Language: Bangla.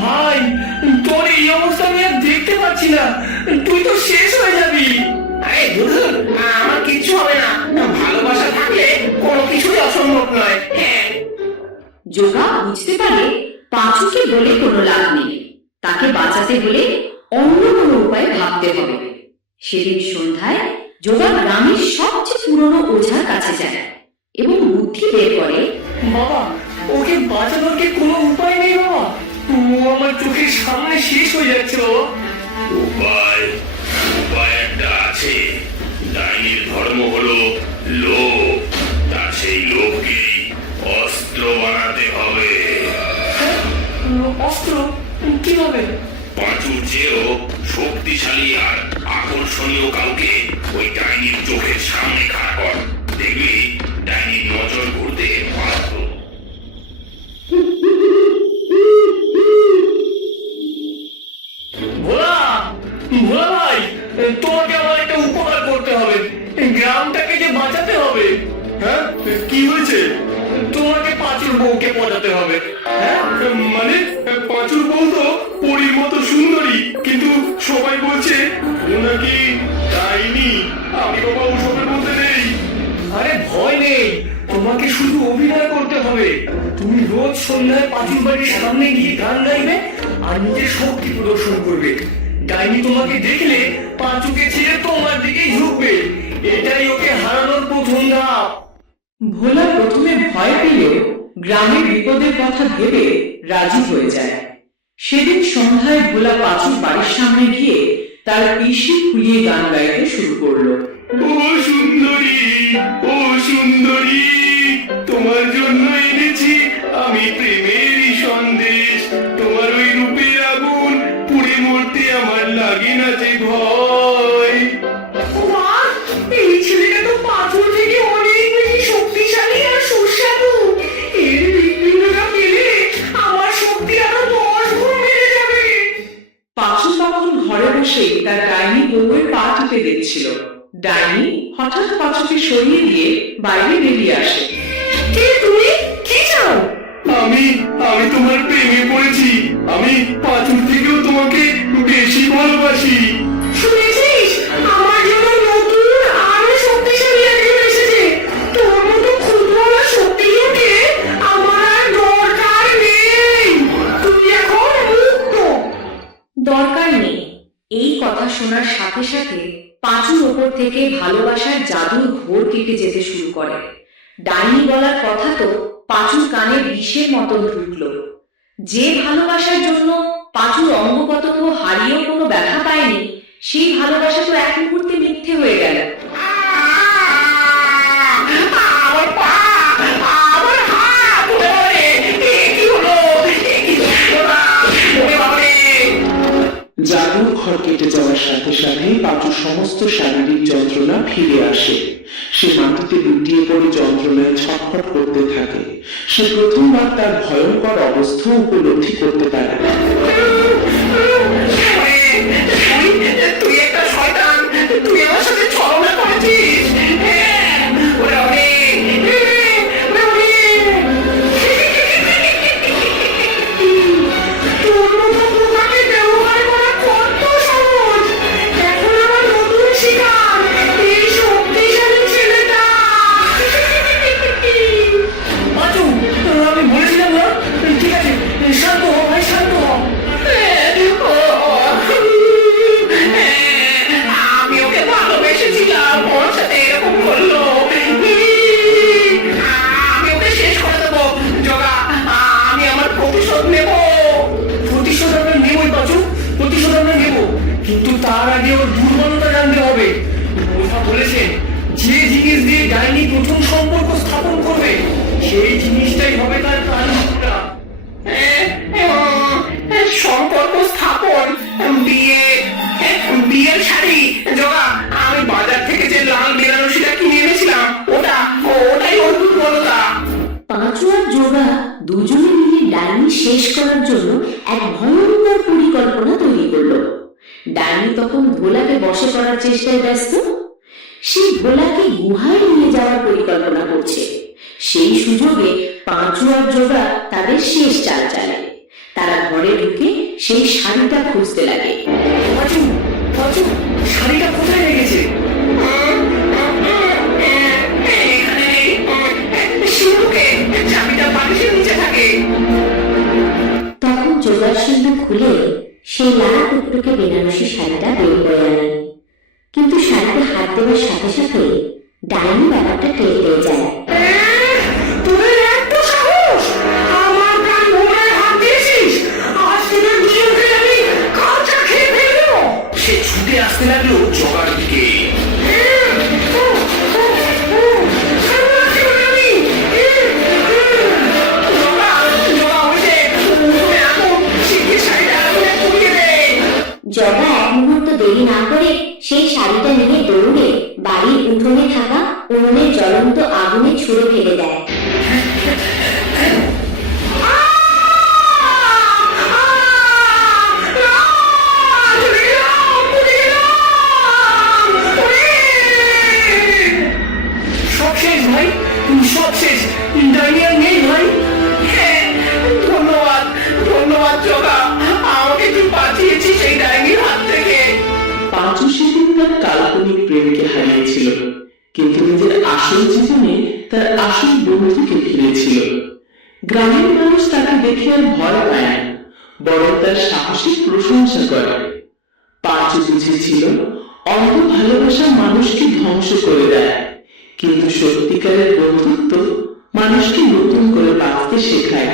ভাই, তোর এই অবস্থা আমি আর দেখতে পাচ্ছি না, তুই তো শেষ হয়ে যাবি। আরে দুধুর, আমার কিচ্ছু হবে না। ভালোবাসা থাকলে কোনো কিছুই অসম্ভব নয়। হ্যাঁ। যোগা বুঝতে পারে পাঁচুকে বলে কোনো লাভ নেই, তাকে বাঁচাতে হলে অন্য কোনো উপায় ভাবতে হবে। সেদিন সন্ধ্যায় যোগা গ্রামের সবচেয়ে পুরনো ওঝার কাছে যায় এবং বুদ্ধি বের করে। বাবা, ওকে বাঁচানোর কি কোনো উপায় নেই বাবা? ও আমার চোখের সামনে শেষ হয়ে যাচ্ছে বাবা। উপায় উপায় একটা আছে। ডাইনির ধর্ম হলো লোভ, তার সেই লোভকে অস্ত্র বানাতে হবে। অস্ত্র কিভাবে? পাঁচুর চেয়েও শক্তিশালী আর আকর্ষণীয় কাউকে ওই ডাইনির চোখের সামনে খাড়া কর, দেখবি ডাইনির নজর ঘুরতে বাধ্য। ভোলা, ভোলা ভাই, তোমাকে আমার একটা উপকার করতে হবে, গ্রামটাকে যে বাঁচাতে হবে। হ্যাঁ, কি হয়েছে? তোমাকে পাঁচুর বউকে পটাতে হবে। হ্যাঁ, মানে পাঁচুর বউ তো পরীর মতো সুন্দরী, কিন্তু সবাই বলছে ও নাকি ডাইনি। আমি বাবা ওসবের মধ্যে নেই। আরে ভয় নেই, তোমাকে শুধু অভিনয় করতে হবে। তুমি রোজ সন্ধ্যায় পাঁচুর বাড়ির সামনে গিয়ে গান গাইবে আর নিজের শক্তি প্রদর্শন করবে। ডাইনি তোমাকে দেখলে পাঁচুকে ছেড়ে তোমার দিকেই ঝুঁকবে। এটাই ওকে হারানোর প্রথম ধাপ। ভোলা প্রথমে ভয় পেলেও গ্রামের বিপদের কথা ভেবে রাজি হয়ে যায়। সেদিন সন্ধ্যায় ভোলা পাঁচুর বাড়ির সামনে গিয়ে তার পিসি ফুলিয়ে গান গাইতে শুরু করলো। ও সুন্দরী, ও সুন্দরী, তোমার জন্য এনেছি আমি প্রেমেরই সন্দেশ। তোমার ওই রূপের আগুন পুড়ে মরতে আমার লাগে না যে ভয়। বাহ, এই ছেলেটা তো পাথর থেকে অনেক বেশি শক্তিশালী আর সুস্বাদু। এর হৃৎপিণ্ডটা পেলে আমার শক্তি আরো 10 গুণ বেড়ে যাবে। পাঁচু তখন ঘরে বসে তার ডাইনি বউয়ের পা টিপে দেখছিল। ডাইনি হঠাৎ পাঁচুকে সরিয়ে দিয়ে বাইরে বেরিয়ে আসে। কে তুমি? কি চাও? আমি আমি তোমার প্রেমে পড়েছি। আমি পাঁচুর থেকেও তোমাকে বেশি ভালোবাসি। শুনেছিস, আমার জন্য নতুন আরো শক্তিশালী একজন এসেছে। তোর মতো ক্ষুদ্র আর শক্তিহীনকে আমার আর দরকার নেই। তুই এখন মুক্ত। দরকার নেই। এই কথা শোনার সাথে সাথে পাঁচুর ওপর থেকে ভালোবাসার জাদুর ঘোর কেটে যেতে শুরু করে। ডাইনি বলার কথা তো পাঁচুর কানে বিষের মতো ঢুকলো। যে ভালোবাসার জন্য পাঁচুর অঙ্গপতঙ্গ হারিয়েও কোনো ব্যথা পায়নি, সেই ভালোবাসা তো এক মুহূর্তে মিথ্যে হয়ে গেল। আমার পা, আমার হাত, ওরে, এ কি হলো? এ কি যন্ত্রণা! ওরে বাবারে! জাদুর ঘর কেটে যাওয়ার সাথে সাথে পাঁচুর সমস্ত শারীরিক যন্ত্রণা ফিরে আসে। সে মাটিতে লুটিয়ে পড়ে যন্ত্রণায় ছটফট করতে থাকে। সে প্রথমবার তার ভয়ঙ্কর অবস্থা উপলব্ধি করতে পারে। তুই একটা শয়তান, তুই আমার সাথে ছলনা করেছিস। ওরে বাবারে! তোর মতো বোকাকে ব্যবহার করা কত সহজ। এখন আমার নতুন শিকার, এই শক্তিশালী ছেলেটা। পাঁচু, আমি বলেছিলাম না? ঠিক আছে, শান্ত হও ভাই, শান্ত হও। আমি ওকে ভালোবেসেছিলাম, ওর সাথে এরকম করলো। আমি ওকে শেষ করে দেবো। জগা, আমি আমার প্রতিশোধ নেব। প্রতিশোধ আমরা নেবই পাঁচু, প্রতিশোধ আমরা নেব, কিন্তু তার আগে ওর দুর্বলতা জানতে হবে। ওঝা বলেছেন, যে জিনিস দিয়ে ডাইনি প্রথম সম্পর্ক স্থাপন করবে সেই জিনিসটাই হবে তার প্রাণ রক্ষা। সম্পর্ক স্থাপন, বিয়ে, বিয়ের শাড়ি। জগা, আমি বাজার থেকে যে লাল বেনারসিটা কিনে এনেছিলাম, ওটাই ওর দুর্বলতা। পাঁচু আর যোগা দুজনে মিলে ডাইনি শেষ করার জন্য এক ভয়ঙ্কর পরিকল্পনা তৈরি করলো। ডাইনি তখন ভোলাকে বশে করার চেষ্টায় ব্যস্ত। সে ভোলাকে গুহায় নিয়ে যাওয়ার পরিকল্পনা করছে। সেই সুযোগে পাঁচু আর জোগা তাদের শেষ চাল চালে। তারা ঘরে ঢুকে সেই শাড়িটা খুঁজতে লাগে। পাঁচু পাঁচু শাড়িটা কোথায় রেখেছে? শিবুকে চাবিটা বালিশের নিচে থাকে। তখন জোগাড় সিন্ধু খুলে সেই লাল টুকটুকে বেনারসি শাড়িটা বের করে আনে। কিন্তু শাড়িতে হাত দেওয়ার সাথে সাথে ডাইনি ব্যাপারটা টের পেয়ে যায়। তোদের এত সাহস, আমার প্রাণ ভোমরায় হাত দিয়েছিস? আজ তোদের দুজনকে আমি কাঁচা খেয়ে ফেলবো। সে ছুটে আসতে লাগলো জগার দিকে। জগা এক মুহূর্ত দেরি না করে সেই শাড়িটা নিয়ে দৌড়ে বাড়ির উঠোনে থাকা উনুনের জ্বলন্ত আগুনে ছুঁড়ে ফেলে দেয়। সব শেষ ভাই, সব শেষ। ডাইনি আর নেই ভাই। ধন্যবাদ ধন্যবাদ জগা, আমাকে তুই বাঁচিয়েছিস সেই ডাইনির হাত থেকে। পাঁচু সেদিন তার কাল্পনিক প্রেমকে হারিয়েছিল, কিন্তু নিজের আসল জীবনে তার আসল বন্ধুকে ফিরেছিল। গ্রামের মানুষ তাকে দেখে আর ভয় পায় না, বরং তার সাহসের প্রশংসা করে। পাঁচু বুঝেছিল অন্ধ ভালোবাসা মানুষকে ধ্বংস করে দেয়, কিন্তু সত্যিকারের বন্ধুত্ব মানুষকে নতুন করে বাঁচতে শেখায়।